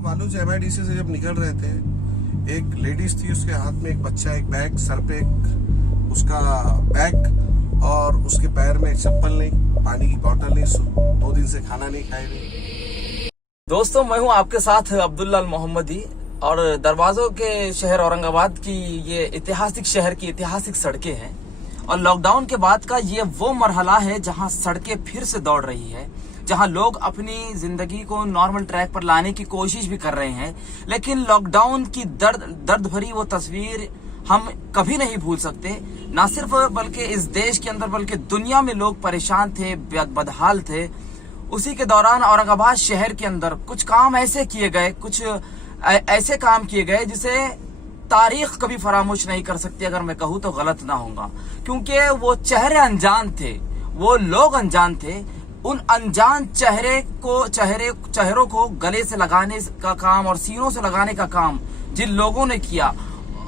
Waluj MIDC से जब निकल रहे थे, एक लेडीज थी, उसके हाथ में एक बच्चा, एक बैग, सर पे एक उसका बैग और उसके पैर में एक चप्पल नहीं, पानी की बोतल नहीं, 2 दिन से खाना नहीं खाए नहीं। दोस्तों, मैं हूं आपके साथ अब्दुल्लाह मोहम्मदी और दरवाजों के शहर औरंगाबाद की ये ऐतिहासिक शहर की ऐतिहासिक सड़कें हैं और लॉकडाउन के बाद का ये वो मरहला है जहां सड़कें फिर से दौड़ रही है, जहां लोग अपनी जिंदगी को नॉर्मल ट्रैक पर लाने की कोशिश भी कर रहे हैं। लेकिन लॉकडाउन की दर्द भरी वो तस्वीर हम कभी नहीं भूल सकते। ना सिर्फ बल्कि इस देश के अंदर बल्कि दुनिया में लोग परेशान थे, बदहाल थे। उसी के दौरान औरंगाबाद शहर के अंदर कुछ काम ऐसे किए गए, कुछ ऐसे काम किए गए जिसे तारीख कभी फरामोश नहीं कर सकती। अगर मैं कहूँ तो गलत ना होगा, क्योंकि वो चेहरे अनजान थे, वो लोग अनजान थे। उन अनजान चेहरों को गले से लगाने का काम और सीनों से लगाने का काम जिन लोगों ने किया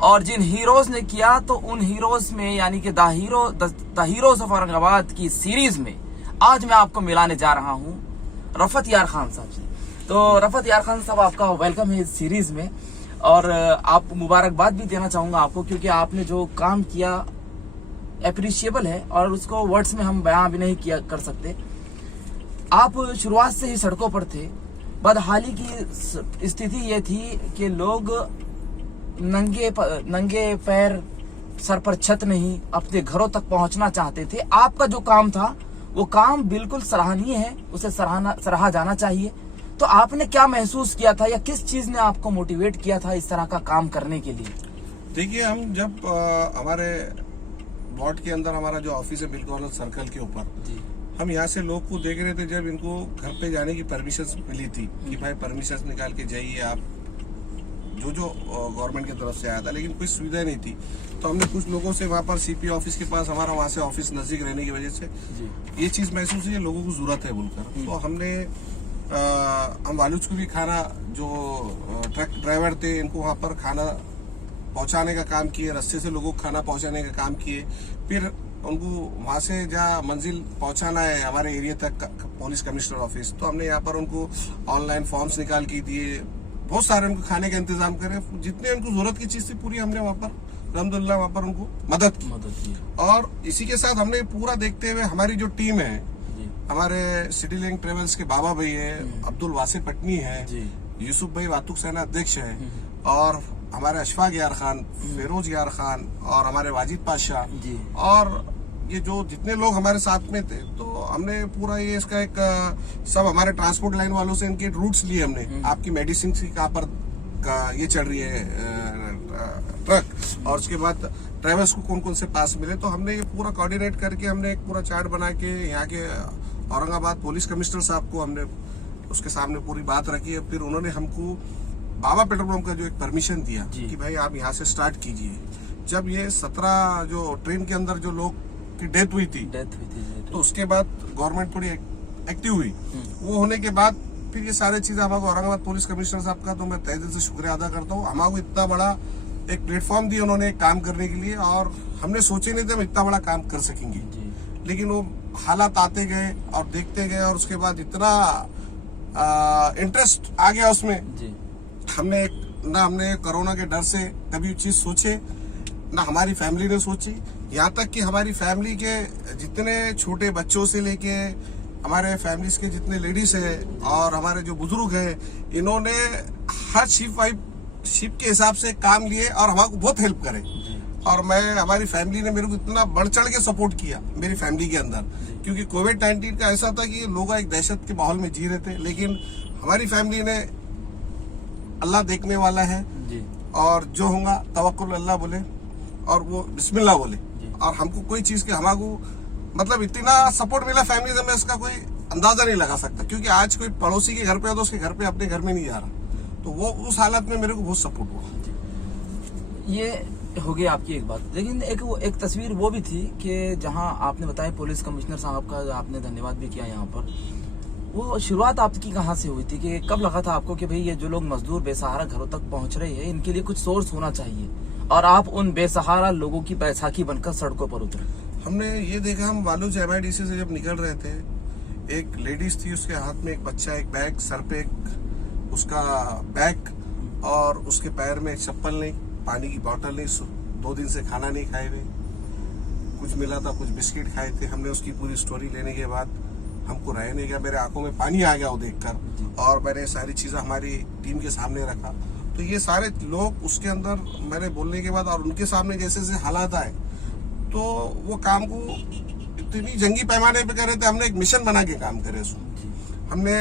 और जिन हीरोज ने किया, तो उन हीरोज में यानी कि द हीरोज ऑफ औरंगाबाद की सीरीज में आज मैं आपको मिलाने जा रहा हूं रफत यार खान साहब से। तो रफत यार खान साहब, आपका वेलकम है इस सीरीज में और आप मुबारकबाद भी देना चाहूंगा आपको, क्योंकि आपने जो काम किया अप्रिशिएबल है और उसको वर्ड्स में हम बयां भी नहीं कर सकते। आप शुरुआत से ही सड़कों पर थे। बदहाली की स्थिति ये थी कि लोग नंगे पैर, सर पर छत नहीं, अपने घरों तक पहुंचना चाहते थे। आपका जो काम था वो काम बिल्कुल सराहनीय है, उसे सराहा जाना चाहिए। तो आपने क्या महसूस किया था या किस चीज ने आपको मोटिवेट किया था इस तरह का काम करने के लिए? देखिए, हम जब हमारे वार्ड के अंदर हमारा जो ऑफिस है बिल गवर्नर सर्कल के ऊपर, हम यहाँ से लोग को देख रहे थे। जब इनको घर पे जाने की परमिशन मिली थी कि भाई परमिशन निकाल के जाइए आप, जो गवर्नमेंट की तरफ से आया था, लेकिन कोई सुविधा नहीं थी। तो हमने कुछ लोगों से वहाँ पर CP ऑफिस के पास, हमारा वहाँ से ऑफिस नजदीक रहने की वजह से ये चीज महसूस हुई, लोगों को जरूरत है बोलकर। तो हमने हम वालूज को भी खाना, जो ट्रक ड्राइवर थे, इनको वहाँ पर खाना पहुँचाने का काम किए, रास्ते से लोगों को खाना पहुँचाने का काम किए। फिर उनको वहाँ से जहाँ मंजिल पहुँचाना है हमारे एरिया तक, पुलिस कमिश्नर ऑफिस, तो हमने यहाँ पर उनको ऑनलाइन फॉर्म्स निकाल के दिए, बहुत सारे उनको खाने का इंतजाम करे। जितने उनको जरूरत की चीज थी पूरी हमने वहाँ पर अल्हम्दुलिल्लाह वहाँ पर उनको मदद की। और इसी के साथ हमने पूरा देखते हुए हमारी जो टीम है, हमारे सिटी लिंक ट्रेवल्स के बाबा भाई है, अब्दुल वासिर पटनी है, यूसुफ भाई वातुक सेना अध्यक्ष है, और हमारे अशफाक यार खान, फिरोज यार खान और हमारे वाजिद पाशाह, और ये जो जितने लोग हमारे साथ में थे, तो हमने पूरा ये इसका एक सब हमारे ट्रांसपोर्ट लाइन वालों से इनके रूट्स लिए हमने। आपकी मेडिसिन की कहाँ पर ये चल रही है ट्रक, और उसके बाद ट्रेवल्स को कौन कौन से पास मिले, तो हमने ये पूरा कोऑर्डिनेट करके हमने एक पूरा चार्ट बना के यहाँ के औरंगाबाद पुलिस कमिश्नर साहब को हमने उसके सामने पूरी बात रखी है। फिर उन्होंने हमको बाबा पेट्रोल पंप का जो एक परमिशन दिया कि भाई आप यहाँ से स्टार्ट कीजिए। जब ये 17 जो ट्रेन के अंदर जो लोग की डेथ हुई थी, तो उसके बाद गवर्नमेंट थोड़ी एक्टिव हुई। वो होने के बाद फिर ये सारी चीजें हमारे औरंगाबाद पुलिस कमिश्नर साहब का तो मैं तहे दिल से शुक्रिया अदा करता हूँ। हमारे इतना बड़ा एक प्लेटफॉर्म दिया उन्होंने काम करने के लिए, और हमने सोचे नहीं थे हम इतना बड़ा काम कर सकेंगे, लेकिन वो हालात आते गए और देखते गए, और उसके बाद इतना इंटरेस्ट आ गया उसमें। हमने कोरोना के डर से कभी चीज सोचे ना, हमारी फैमिली ने सोची। यहाँ तक कि हमारी फैमिली के जितने छोटे बच्चों से लेके हमारे फैमिलीज के जितने लेडीज है और हमारे जो बुजुर्ग है, इन्होंने हर शिफ्ट के हिसाब से काम लिए और हमारे बहुत हेल्प करे। और हमारी फैमिली ने मेरे को इतना बढ़ चढ़ के सपोर्ट किया मेरी फैमिली के अंदर, क्योंकि कोविड-19 का ऐसा था कि लोग एक दहशत के माहौल में जी रहे थे, लेकिन हमारी फैमिली ने अल्लाह देखने वाला है और जो होगा तवक्कुल अल्लाह बोले और वो बिस्मिल्लाह बोले, और हमको कोई चीज के हमारे मतलब इतना सपोर्ट मिला फैमिली से, मैं इसका कोई अंदाजा नहीं लगा सकता। क्योंकि आज कोई पड़ोसी के घर पे हो तो उसके घर पे अपने घर में नहीं जा रहा, तो वो उस हालत में मेरे को बहुत सपोर्ट हुआ। ये हो गई आपकी एक बात, लेकिन एक तस्वीर वो भी थी कि जहां आपने बताया पुलिस कमिश्नर साहब का आपने धन्यवाद भी किया यहाँ पर। वो शुरुआत आपकी कहाँ से हुई थी कि कब लगा था आपको कि भाई ये जो लोग मजदूर बेसहारा घरों तक पहुंच रहे हैं, इनके लिए कुछ सोर्स होना चाहिए, और आप उन बेसहारा लोगों की बैसाखी बनकर सड़कों पर उतरे? हमने ये देखा, हम वालूज MIDC से जब निकल रहे थे, एक लेडीज थी, उसके हाथ में एक बच्चा, एक बैग, सर पे एक उसका बैग और उसके पैर में चप्पल नहीं, पानी की बोतल नहीं, 2 दिन से खाना नहीं खाए हुए, कुछ मिला था, कुछ बिस्किट खाए थे। हमने उसकी पूरी स्टोरी लेने के बाद हमको रह नहीं गया, मेरे आंखों में पानी आ गया वो देखकर, और मैंने सारी चीजें हमारी टीम के सामने रखा। तो ये सारे लोग उसके अंदर मैंने बोलने के बाद और उनके सामने जैसे जैसे हालात आए, तो वो काम को इतनी जंगी पैमाने पे कर रहे थे। हमने एक मिशन बना के काम करे उसमें। हमने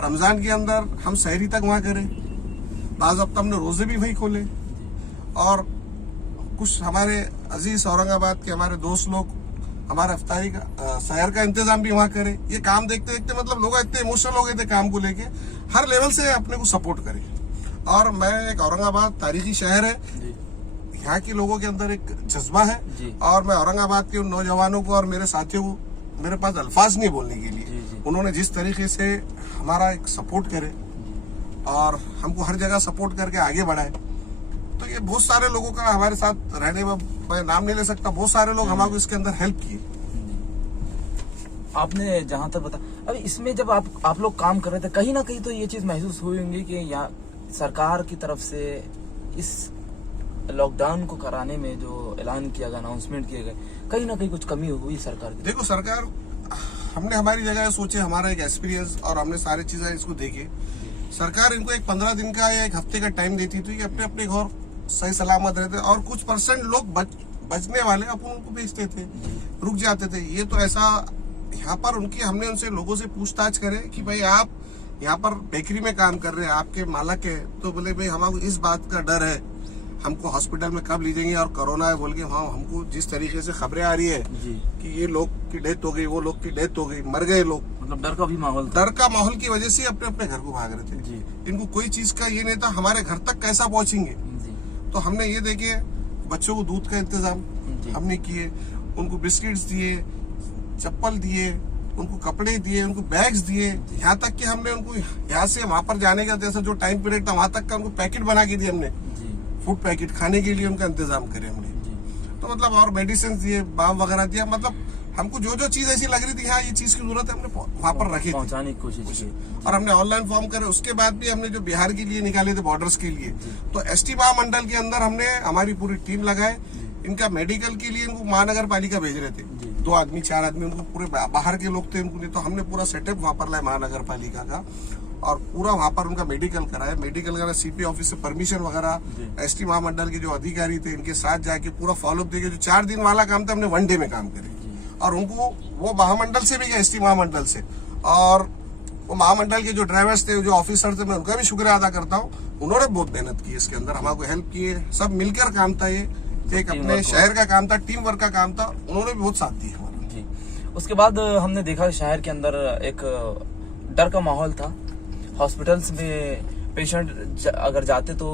रमजान के अंदर हम सहरी तक वहां करे, बाज़ हफ्ता हमने रोजे भी वही खोले, और कुछ हमारे अजीज औरंगाबाद के हमारे दोस्त लोग हमारा इफ्तारी का सहर का इंतजाम भी वहां करे। ये काम देखते देखते मतलब लोग इतने इमोशनल हो गए थे काम को लेके, हर लेवल से अपने को सपोर्ट करे। और मैं एक औरंगाबाद तारीखी शहर है, यहाँ के लोगों के अंदर एक जज्बा है, और मैं औरंगाबाद के उन नौजवानों को और मेरे साथियों को मेरे पास अल्फाज नहीं बोलने के लिए, उन्होंने जिस तरीके से हमारा एक सपोर्ट करे और हमको हर जगह सपोर्ट करके आगे बढ़ाए, तो ये बहुत सारे लोगों का हमारे साथ रहने में, मैं नाम नहीं ले सकता, बहुत सारे लोग हमारे इसके अंदर हेल्प किए। आपने जहां तक बता, अभी इसमें जब आप लोग काम कर रहे थे, कहीं ना कहीं तो ये चीज महसूस हुई होंगी कि यहाँ सरकार की तरफ से इस लॉकडाउन को कराने में जो ऐलान किया गया, अनाउंसमेंट किए गए, कहीं ना कहीं कुछ कमी हुई सरकार की? देखो, सरकार, हमने हमारी जगह सोचे, हमारा एक एक्सपीरियंस और हमने सारी चीजें इसको देखे। सरकार इनको एक 15 दिन का या एक हफ्ते का टाइम देती थी कि अपने अपने घर सही सलामत रहते, और कुछ % लोग बचने वाले अपन उनको भेजते थे, रुक जाते थे। ये तो ऐसा यहाँ पर उनकी, हमने उनसे लोगों से पूछताछ करे कि भाई आप यहाँ पर बेकरी में काम कर रहे हैं, आपके मालक है, तो बोले भाई हमारे इस बात का डर है, हमको हॉस्पिटल में कब ले जाएंगे और कोरोना है बोल के। हाँ, हमको जिस तरीके से खबरें आ रही है कि ये लोग की डेथ हो गई, वो लोग की डेथ हो गई, मर गए लोग, मतलब डर का भी माहौल था। डर का माहौल की वजह से अपने अपने घर को भाग रहे थे। इनको कोई चीज का ये नहीं था हमारे घर तक कैसा पहुंचेंगे। तो हमने ये देखे, बच्चों को दूध का इंतजाम हमने किए, उनको बिस्किट्स दिए, चप्पल दिए, उनको कपड़े दिए, उनको बैग्स दिए, यहाँ तक कि हमने उनको यहाँ से वहां पर जाने का जैसा जो टाइम पीरियड था वहां तक का उनको पैकेट बना के दिए, हमने फूड पैकेट खाने के लिए उनका इंतजाम करे हमने। तो मतलब और मेडिसिन दिए, बाम वगैरह दिया, मतलब हमको जो जो चीज ऐसी लग रही थी हाँ ये चीज की जरूरत है, हमने वहां पर रखी, पहुंचाने की कोशिश की। और हमने ऑनलाइन फॉर्म करे। उसके बाद भी हमने जो बिहार के लिए निकाले थे बॉर्डर्स के लिए, तो एसटी महामंडल के अंदर हमने हमारी पूरी टीम लगाए। इनका मेडिकल के लिए इनको महानगर पालिका भेज रहे थे, 2 आदमी 4 आदमी, उनको पूरे बाहर के लोग थे उनको नहीं, तो हमने पूरा सेटअप वहां पर लाया महानगर पालिका का, और पूरा वहां पर उनका मेडिकल कराया। मेडिकल करा, सीपी ऑफिस से परमिशन वगैरह, एसटी महामंडल के जो अधिकारी थे इनके साथ जाके पूरा फॉलोअप देके, जो 4 दिन वाला काम था हमने 1 डे में काम करे। और उनको वो महामंडल से भी गया, एसटी महामंडल से, और वो महामंडल के जो ड्राइवर्स थे, जो ऑफिसर थे, मैं उनका भी शुक्रिया अदा करता हूँ। उन्होंने बहुत मेहनत की इसके अंदर, हमारे हेल्प किए, सब मिलकर काम था। ये एक अपने शहर का काम था, टीम वर्क का काम था, उन्होंने भी बहुत साथ दिया हमारा। जी। उसके बाद हमने देखा शहर के अंदर एक डर का माहौल था। हॉस्पिटल्स में पेशेंट अगर जाते तो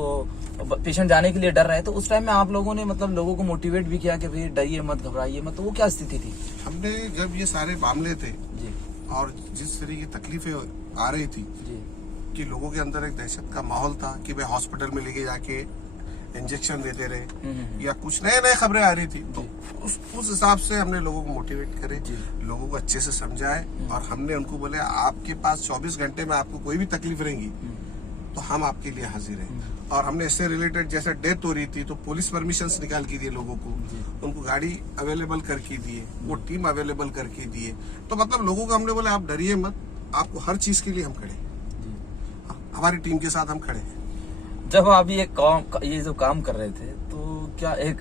पेशेंट जाने के लिए डर रहे, तो उस टाइम में आप लोगों ने मतलब लोगों को मोटिवेट भी किया कि भाई डरिए मत, घबराइए मत, तो वो क्या स्थिति थी? हमने जब ये सारे मामले थे जी, और जिस तरह की तकलीफें आ रही थी जी, कि लोगों के अंदर एक दहशत का माहौल था कि भाई हॉस्पिटल में लेके जाके इंजेक्शन देते रहे या कुछ नए नए खबरें आ रही थी, तो उस हिसाब से हमने लोगों को मोटिवेट करे, लोगों को अच्छे से समझाए, और हमने उनको बोले आपके पास 24 घंटे में आपको कोई भी तकलीफ रहेगी तो हम आपके लिए हाजिर हैं। और हमने इससे रिलेटेड जैसे डेथ हो रही थी तो पुलिस परमिशन निकाल के दिए लोगों को, उनको गाड़ी अवेलेबल करके दिए, वो टीम अवेलेबल करके दिए। तो मतलब लोगों को हमने बोला आप डरिए मत, आपको हर चीज के लिए हम खड़े, हमारी टीम के साथ हम खड़े हैं। जब आप ये जो काम कर रहे थे, तो क्या एक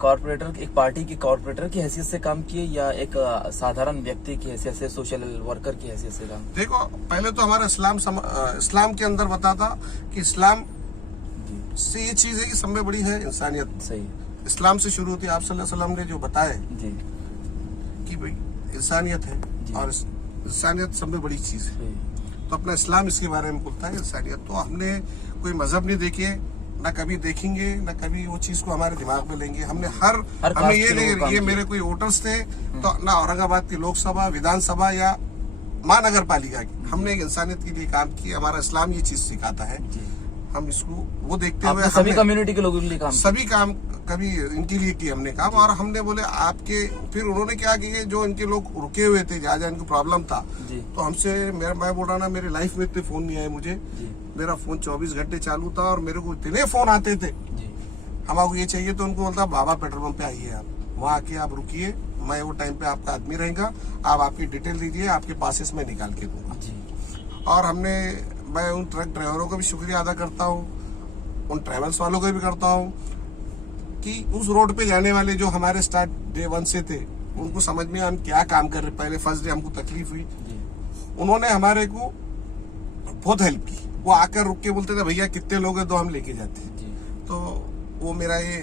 कॉर्पोरेटर, एक पार्टी के कॉर्पोरेटर की हैसियत से काम किए या एक साधारण व्यक्ति की हैसियत से, सोशल वर्कर की हैसियत से काम? देखो, पहले तो हमारा इस्लाम के अंदर बता था कि इस्लाम से ये चीज है कि सब में बड़ी है इंसानियत। सही, इस्लाम से शुरू होती है। आप सल्लल्लाहु अलैहि वसल्लम ने जो बताया कि भाई इंसानियत है और इंसानियत सब में बड़ी चीज है, तो अपना इस्लाम इसके बारे में बोलता है इंसानियत। तो हमने कोई मजहब नहीं देखे, ना कभी देखेंगे, ना कभी वो चीज को हमारे दिमाग में लेंगे। हमने हमें ये मेरे कोई वोटर्स थे तो ना औरंगाबाद की लोकसभा, विधानसभा या महानगर पालिका की, हमने एक इंसानियत के लिए काम किया। हमारा इस्लाम ये चीज सिखाता है। हम इसको वो देखते हुए आपने सभी कम्युनिटी के लोगों के लिए काम सभी काम कभी इनके लिए किए हमने काम, और हमने बोले आपके, फिर उन्होंने क्या किया, जो इनके लोग रुके हुए थे जहाँ जहाँ इनको प्रॉब्लम था, जी। तो हमसे मैं बोल रहा ना, मेरे लाइफ में इतने फोन नहीं आए मुझे, जी। मेरा फोन 24 घंटे चालू था और मेरे को इतने फोन आते थे, जी। हमको ये चाहिए, तो उनको बोलता बाबा पेट्रोल पंप पे आइए, आप वहाँ आके आप रुकिए, मैं वो टाइम पे आपका आदमी रहेगा, आप आपकी डिटेल दीजिए, आपके पासेस में निकाल के दूंगा। जी। और मैं उन ट्रक ड्राइवरों का भी शुक्रिया अदा करता हूँ, उन ट्रेवल्स वालों का भी करता हूँ कि उस रोड पे जाने वाले जो हमारे स्टार्ट डे 1 से थे, उनको समझ में हम क्या काम कर रहे। पहले फर्स्ट डे हमको तकलीफ हुई, उन्होंने हमारे को बहुत हेल्प की, वो आकर रुक के बोलते थे भैया कितने लोग हैं, तो हम लेके जाते। तो वो मेरा ये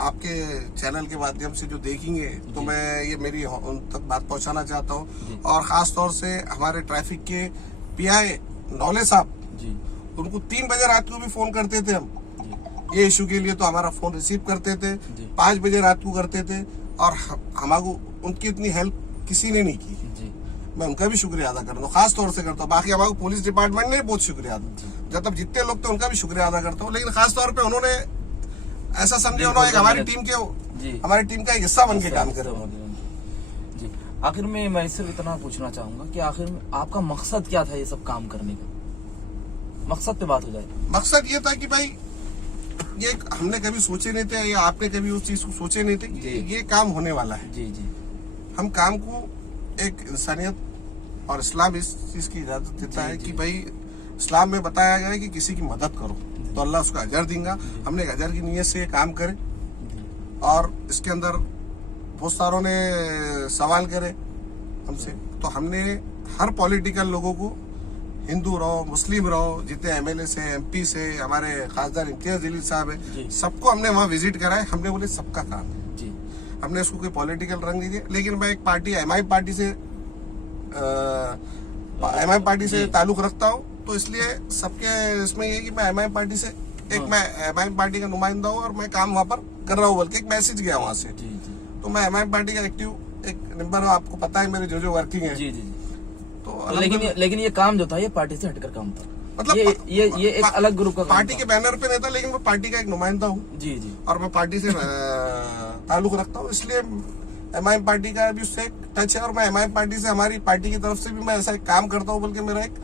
आपके चैनल के माध्यम से जो देखेंगे, तो मैं ये मेरी उन तक बात पहुंचाना चाहता हूँ। और खास तौर से हमारे ट्रैफिक के पीआई नौले साहब, उनको 3 बजे रात को भी फोन करते थे हम ये इशू के लिए, तो हमारा फोन रिसीव करते थे, 5 बजे रात को करते थे, और हमारे उनकी इतनी हेल्प किसी ने नहीं की। मैं उनका भी शुक्रिया अदा करता हूँ, खास तौर से करता हूँ। बाकी हमारे पुलिस डिपार्टमेंट ने बहुत शुक्रिया अदा, जब जितने लोग थे उनका भी शुक्रिया अदा करता हूँ, लेकिन खास तौर पे उन्होंने ऐसा समझे, उन्होंने हमारी टीम का एक हिस्सा बन के काम करे। जी, आखिर में मैं सिर्फ इतना पूछना चाहूंगा कि आखिर में आपका मकसद क्या था ये सब काम करने का? मकसद पे बात हो जाए। मकसद ये था कि भाई ये हमने कभी सोचे नहीं थे, या आपने कभी उस चीज को सोचे नहीं थे कि ये काम होने वाला है। जी जी। हम काम को एक इंसानियत और इस्लाम इस चीज की इजाजत देता है कि भाई इस्लाम में बताया गया है कि किसी की मदद करो तो अल्लाह उसका अजर देगा। हमने एक अजर की नीयत से ये काम करे, और इसके अंदर बहुत सारों ने सवाल करे हमसे, तो हमने हर पॉलिटिकल लोगों को, हिंदू रहो मुस्लिम रहो, जितने एमएलए से एमपी से हमारे खासदार इम्तियाज जलील साहब है, सबको हमने वहाँ विजिट कराए। हमने बोले सबका काम है जी, हमने इसको कोई पॉलिटिकल रंग नहीं दिया। लेकिन मैं एक पार्टी एमआई पार्टी से ताल्लुक रखता हूँ, तो इसलिए सबके इसमें ये कि मैं एमआई पार्टी से मैं एमआई पार्टी का नुमाइंदा हूँ और मैं काम वहाँ पर कर रहा हूँ, बल्कि एक मैसेज गया वहाँ से। तो मैं एमआई पार्टी का एक्टिव एक मेंबर हूँ, आपको पता है मेरे जो वर्किंग है। तो लेकिन ये काम जो था ये पार्टी से हटकर काम था, मतलब ये एक अलग ग्रुप का पार्टी के बैनर पे नहीं था, लेकिन मैं पार्टी का एक नुमाइंदा हूँ जी जी, और मैं पार्टी से ताल्लुक रखता हूँ, इसलिए एमआई पार्टी का भी उससे टच है। और मैं एमआई पार्टी से, हमारी पार्टी की तरफ से भी मैं ऐसा एक काम करता हूँ, बल्कि मेरा एक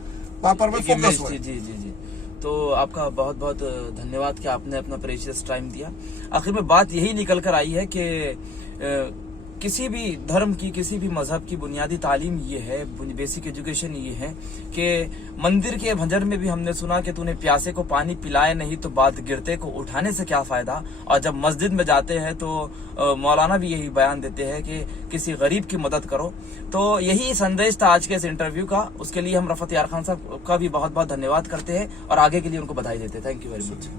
वहाँ पर मैं फोकस हुआ। जी जी जी। तो आपका बहुत बहुत धन्यवाद कि आपने अपना प्रेशियस टाइम दिया। आखिर में बात यही निकल कर आई है कि किसी भी धर्म की, किसी भी मजहब की बुनियादी तालीम ये है, बेसिक एजुकेशन ये है कि मंदिर के भंजर में भी हमने सुना कि तूने प्यासे को पानी पिलाए नहीं तो बाद गिरते को उठाने से क्या फायदा। और जब मस्जिद में जाते हैं तो मौलाना भी यही बयान देते हैं कि किसी गरीब की मदद करो। तो यही संदेश था आज के इस इंटरव्यू का। उसके लिए हम रफत यार खान साहब का भी बहुत बहुत धन्यवाद करते हैं और आगे के लिए उनको बधाई देते हैं। Thank you very much.